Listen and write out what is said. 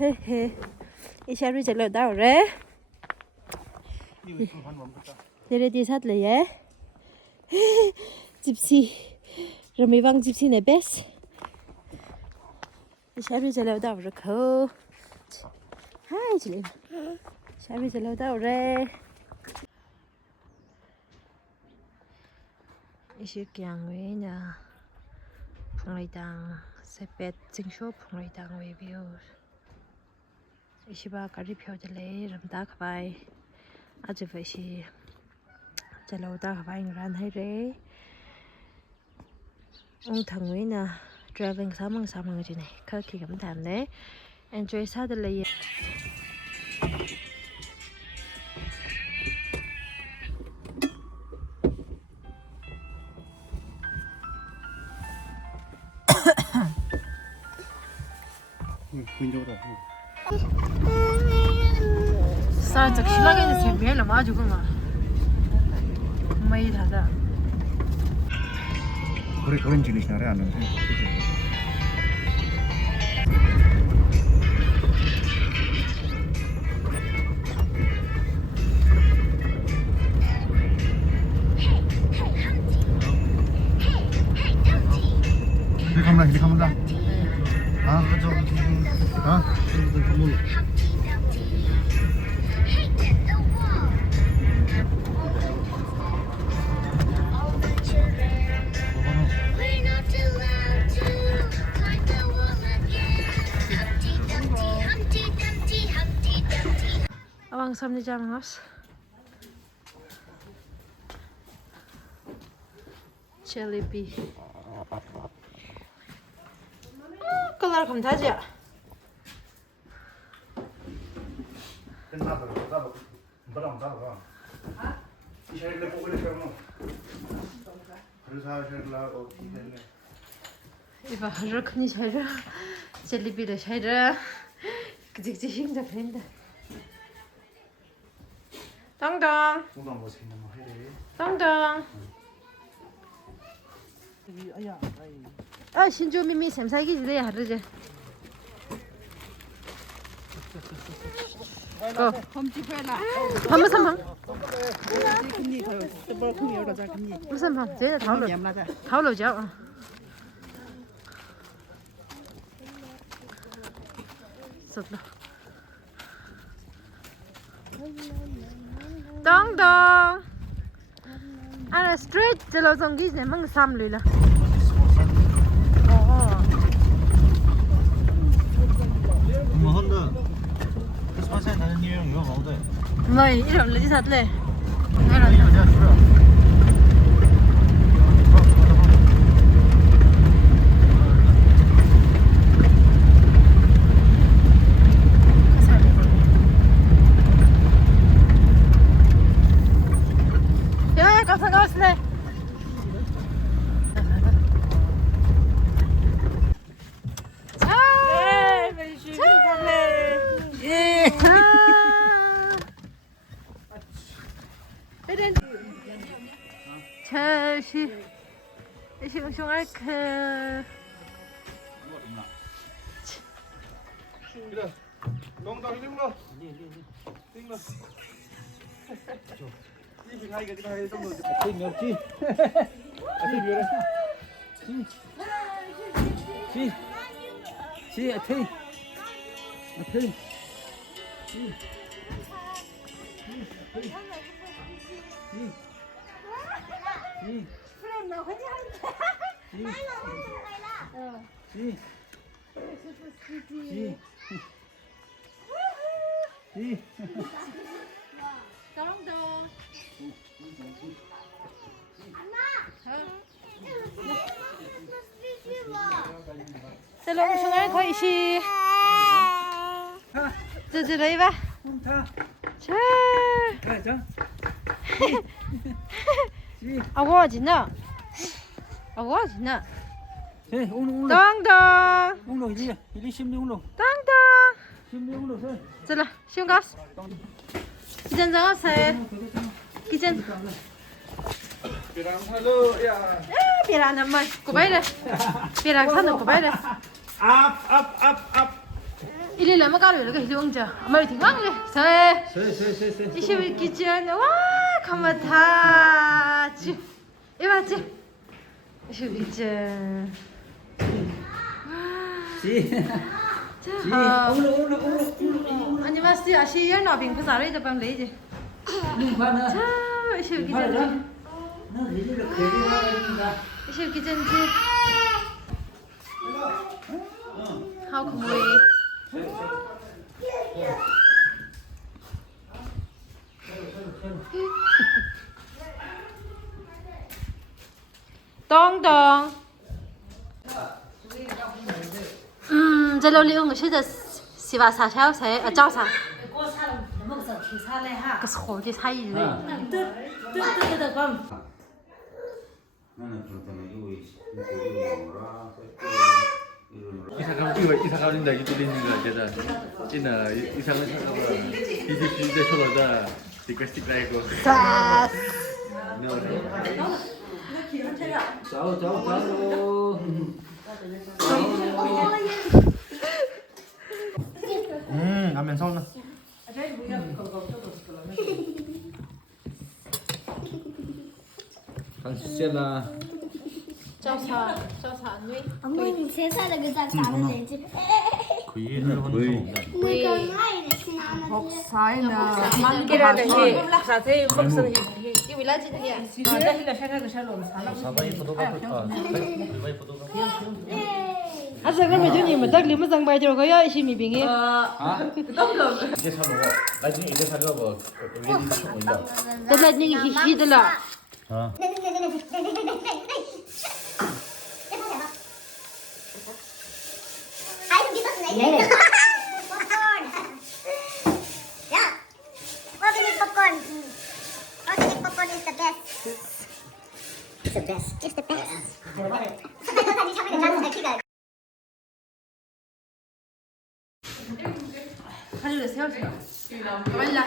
헤헤. 이 샤루 잘려 나오래. Jadi sát là nhé. Gypsy. Rồi mấy vang gypsy này best. Sao bây giờ lâu đâu rồi cô? Hai chị. Sao bây giờ lâu đâu rồi? 이 시기양 왜냐? 풍리당 새뱃 증쇼 풍리당 외비오. 이 시바 까리 표들래 람다 가바이. 아주 베시. 잘로다 가바이 란 해래. thằng Nguyễn nè driving sáu măng chuyện này khơi khi cảm thầm đấy enjoy sao đây là gì 살짝 심하게 이제 제일 맞아 그만 mấy thật à 그런 지니시 나래 안 하는데. 이리 가문다. 아, 그죠. 아, 가문. Abang sam ni jam ngos. Jalebi. Kelar kamu saja. Iba haruk ni saya. Jalebi dah saya. Kecik-kecik hingga friend. 땅땅 땅땅 아 신조 미미 샘사기 지대 하르제 어 밤 무슨 밤 쟤네 다올로죠 쏟다 Đông đông. Anh là straight cho lâu xong cái này mang xăm lười là. 뭐 한다. 크리스마스에 나는 일이랑 이거 먹어도 돼. Mày 이름 lấy thật lệ. 슝슝 알크. 그래. 농담 이런 거. 이런 거. 이 가이가 지금 해서 뭐 같은 멸치. 같은 멸치. 지 아테이. 아테이. Thế lúc xuống ấy khỏi xì. Từ đấy ba. Chà. 아고 진나. 아고 진나. 네, 웅웅. 땅땅. 웅웅 이리 이리 심리 웅웅. 땅땅. 심리 웅웅. 잘라. 시험 갔어. 기전 장았어요. 기전. 비랑 살로 야. 비랑 엄마. 고바이래. 비랑 산도 고바이래. 앞. 이리 라마 가루 이렇게 희동자. 아마리 딩광래. 세. 세. 이시 기전. 와, 가마타. 지. 이봐지. 이시 기전. 지. 안녕하세요. 아시아 나빙 부사를 이제 밤 레이지. 자, 이시 기전. 이시 기전 지. How come we? Dong dong. Giờ lâu liệu người sẽ được xí vào xả chéo sẽ ở trong xả. Cái khổ chứ hay gì đấy. 이사가는다 이들리는 거 제가 이나 이상은 사가봐 이제 쇼로다 스티커이고 자. 짜오. 가면 서운나. 당신잖아. 저 누이. 어머니 3살에 그작 자는 애지. 그 일을 하는 내가 나이를 지나면 사세요. 먹선 이 위라지 해. 사바이 포토그래퍼. 사바이 포토그래퍼. 아서 그러면 주님 뭐 딱 리무 상바이 들어가요. 이시미 빙이. 이제 사 먹어 나중에 이제 사가 뭐 우리 좀 올려 달라 니 히히들라. 아. 아이고 미쳤네. popcorn. 야, organic popcorn. Organic popcorn is the best. It's the best. It's the best. 사람이 샤브는 나는 키가. 하늘에 세웠어. 빨라.